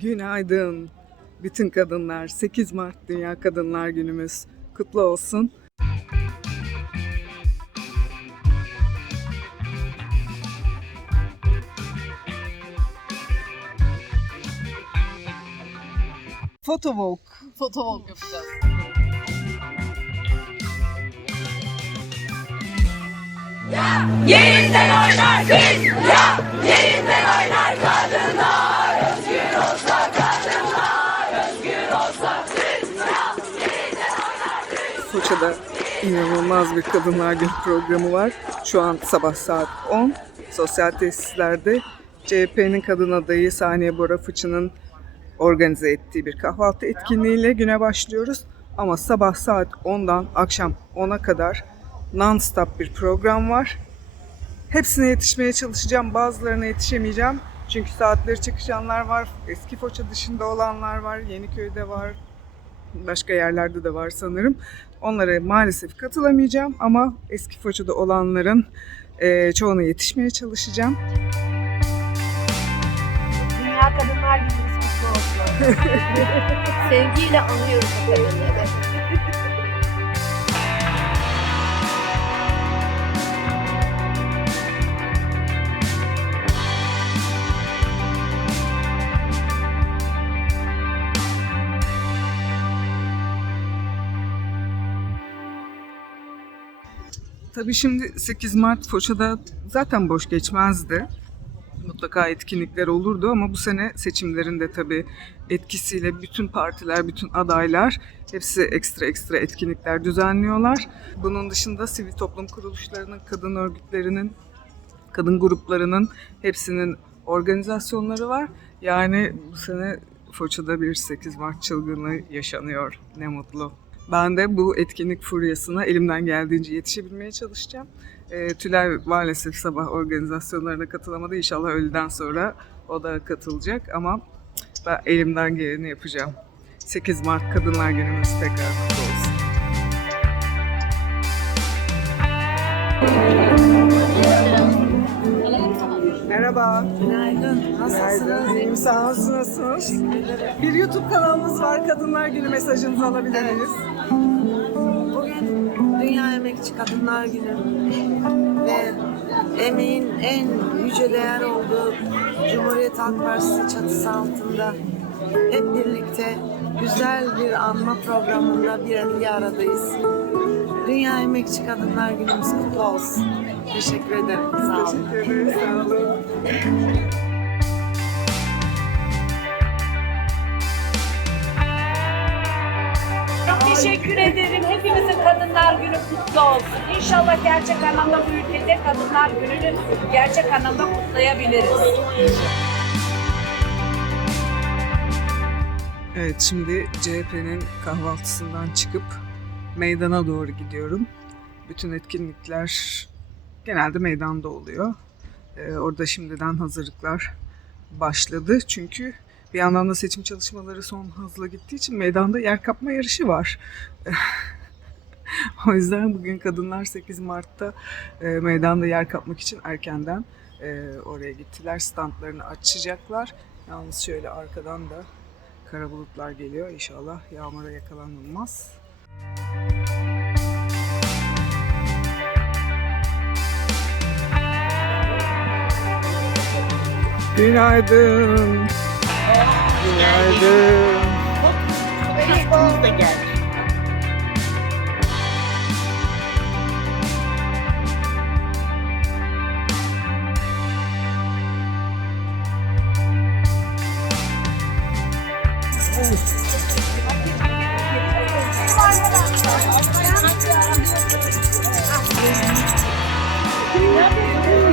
Günaydın bütün kadınlar. 8 Mart Dünya Kadınlar Günümüz kutlu olsun. Photowalk. Fotovolk yapacağız. Foça'da inanılmaz bir Kadınlar Günü programı var. Şu an sabah saat 10. Sosyal tesislerde CHP'nin kadın adayı Saniye Bora Fıçı'nın organize ettiği bir kahvaltı etkinliğiyle güne başlıyoruz. Ama sabah saat 10'dan akşam 10'a kadar non-stop bir program var. Hepsine yetişmeye çalışacağım. Bazılarına yetişemeyeceğim. Çünkü saatleri çıkışanlar var. Eski Foça dışında olanlar var. Yeniköy'de var. Başka yerlerde de var sanırım. Onlara maalesef katılamayacağım ama eski Foça'da olanların eee, çoğuna yetişmeye çalışacağım. Dünya Kadınlar Günümüz kutlu olsun. Sevgiyle anıyoruz kadınları. Tabii şimdi 8 Mart Foça'da zaten boş geçmezdi. Mutlaka etkinlikler olurdu ama bu sene seçimlerinde tabii etkisiyle bütün partiler, bütün adaylar hepsi ekstra ekstra etkinlikler düzenliyorlar. Bunun dışında sivil toplum kuruluşlarının, kadın örgütlerinin, kadın gruplarının hepsinin organizasyonları var. Yani bu sene Foça'da bir 8 Mart çılgınlığı yaşanıyor. Ne mutlu. Ben de bu etkinlik furyasına elimden geldiğince yetişebilmeye çalışacağım. E, Tülay maalesef sabah organizasyonlarına katılamadı. İnşallah öğleden sonra o da katılacak ama ben elimden geleni yapacağım. 8 Mart Kadınlar Günümüz tekrar kutlu olsun. Merhaba. Günaydın. Günaydın. İyiyim sağ olun. Nasılsınız? Bir YouTube kanalımız var. Kadınlar Günü mesajınızı alabilir miyiz? Dünya Emekçi Kadınlar Günü ve emeğin en yüce değer olduğu Cumhuriyet Halk Partisi çatısı altında hep birlikte güzel bir anma programında bir, aradayız. Dünya Emekçi Kadınlar Günümüz kutlu olsun. Teşekkür ederim. Sağ olun. Teşekkür ederim. Sağ olun. Teşekkür ederim. Hepimizin Kadınlar Günü kutlu olsun. İnşallah gerçek anlamda bu ülkede Kadınlar Günü'nü gerçek anlamda kutlayabiliriz. Evet şimdi CHP'nin kahvaltısından çıkıp meydana doğru gidiyorum. Bütün etkinlikler genelde meydanda oluyor. Ee, orada şimdiden hazırlıklar başladı. Çünkü bir yandan da seçim çalışmaları son hızla gittiği için meydanda yer kapma yarışı var. o yüzden bugün kadınlar 8 Mart'ta e, meydanda yer kapmak için erkenden e, oraya gittiler. Standlarını açacaklar. Yalnız şöyle arkadan da kara bulutlar geliyor. İnşallah yağmura yakalanılmaz. Günaydın. Günaydın. Facebook'umuz da geldi.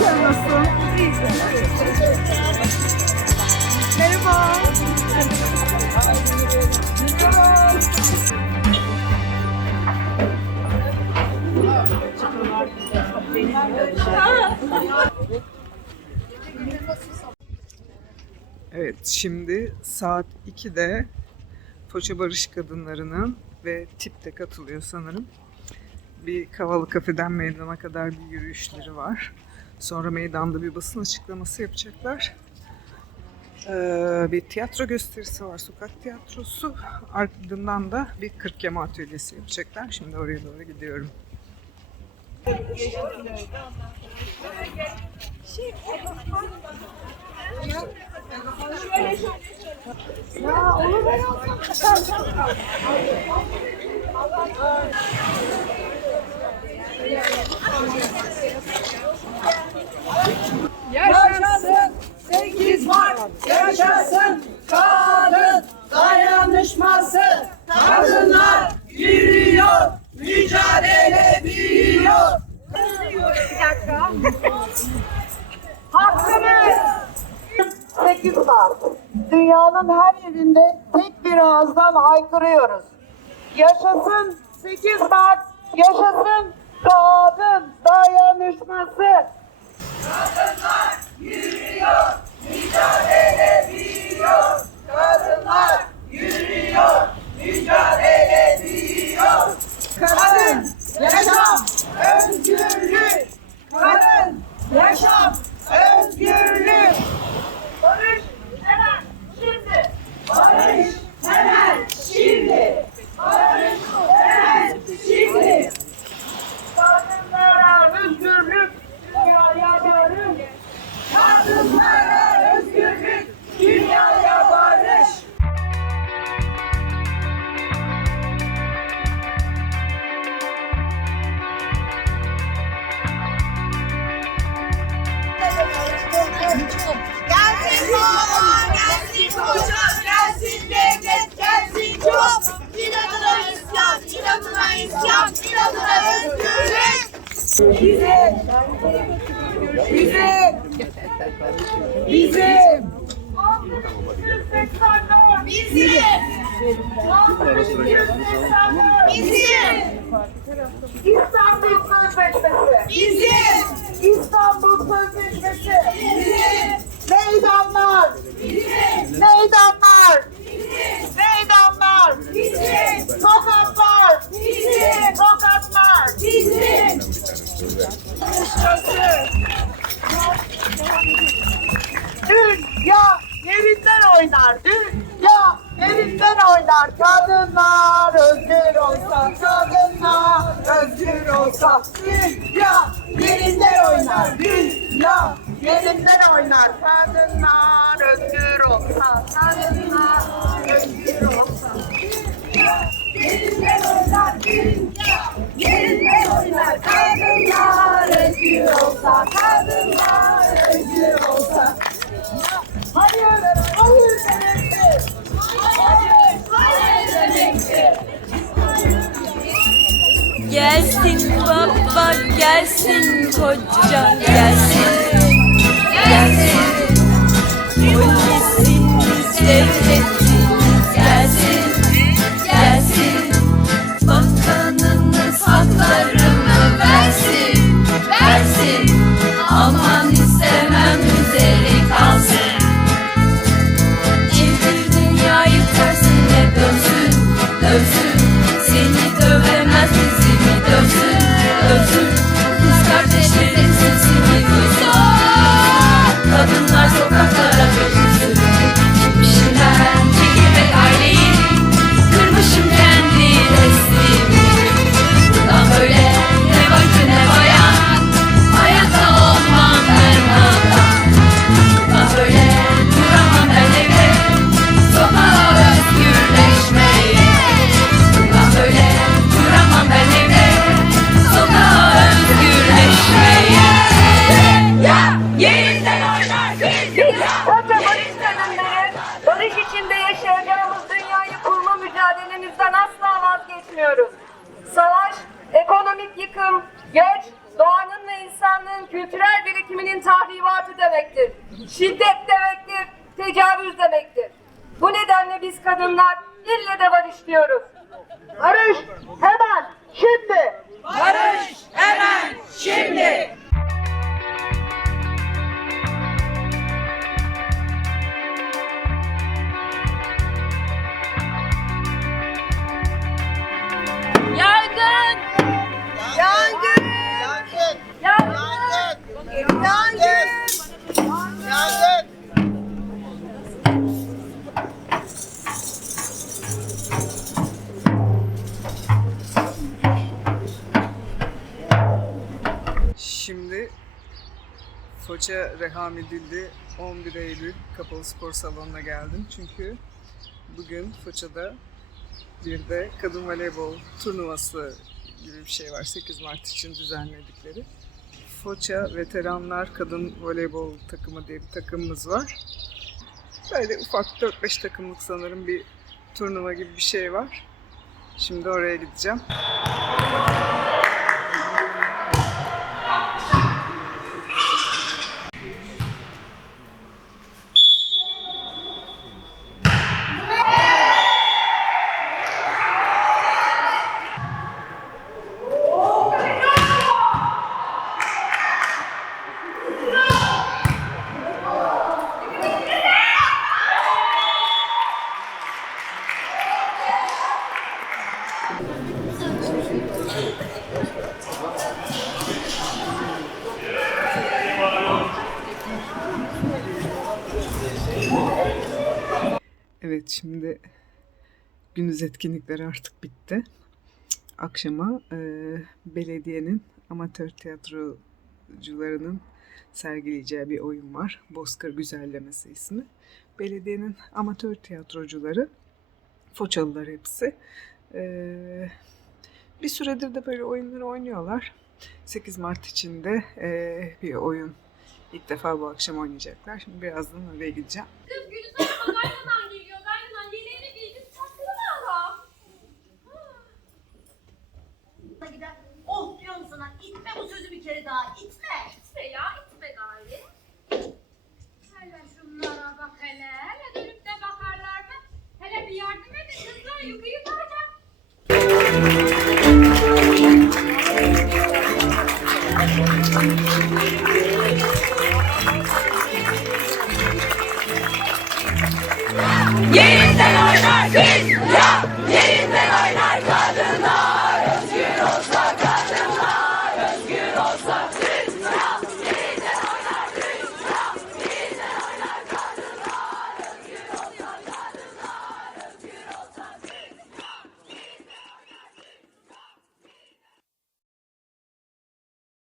Sen nasılsın? Evet, şimdi saat 2'de Foça Barış Kadınları'nın ve TİP de katılıyor sanırım. Bir Kavalı Kafe'den meydana kadar bir yürüyüşleri var. Sonra meydanda bir basın açıklaması yapacaklar. Ee, bir tiyatro gösterisi var, sokak tiyatrosu. Ardından da bir kırk yama atölyesi yapacaklar. Şimdi oraya doğru gidiyorum. Yaşasın 8 Mart. Yaşasın kadın dayanışması. Kadınlar yürüyor. Mücadele büyüyor. Hakkımız 8 Mart. Dünyanın her yerinde tek bir ağızdan haykırıyoruz. Yaşasın 8 Mart, yaşasın kadın dayanışması. Özgürlük. Bizim, bizim, İstanbul Sözleşmesi. bizim, İstanbul Sözleşmesi. Dünya yerinden oynar. Kadınlar özgür olsa, kadınlar özgür olsa. Dünya yerinden oynar. Dünya yerinden oynar. Kadınlar özgür olsa, kadınlar özgür olsa. Yerinden oynar dünya, yerinden oynar kadınlar özgür Gelsin baba gelsin koca gelsin Kadınlar sokaklara tecavüz demektir. Bu nedenle biz kadınlar ille de barış diyoruz. Barış hemen şimdi. Barış hemen şimdi. Foça reham edildi. 11 Eylül Kapalı Spor Salonu'na geldim. Çünkü bugün Foça'da bir de kadın voleybol turnuvası gibi bir şey var. 8 Mart için düzenledikleri. Foça Veteranlar Kadın Voleybol takımı diye bir takımımız var. Böyle ufak 4-5 takımlık sanırım bir turnuva gibi bir şey var. Şimdi oraya gideceğim. Evet şimdi gündüz etkinlikleri artık bitti. Akşama e, belediyenin amatör tiyatrocularının sergileyeceği bir oyun var. Bozkır Güzellemesi ismi. Belediyenin amatör tiyatrocuları, Foçalılar hepsi. E, bir süredir de böyle oyunları oynuyorlar. 8 Mart için de e, bir oyun ilk defa bu akşam oynayacaklar. Şimdi birazdan oraya gideceğim. Kız Gülizar abla geliyor. Gayna'dan yeleğini giydi. Saçları da ala. gider. Oh diyorum sana itme bu sözü bir kere daha itme. İtme ya itme gari. Hele şunlara bak hele. Hele dönüp de bakarlar mı? Hele bir yardım edin kızlar yukarı Yerinden oynar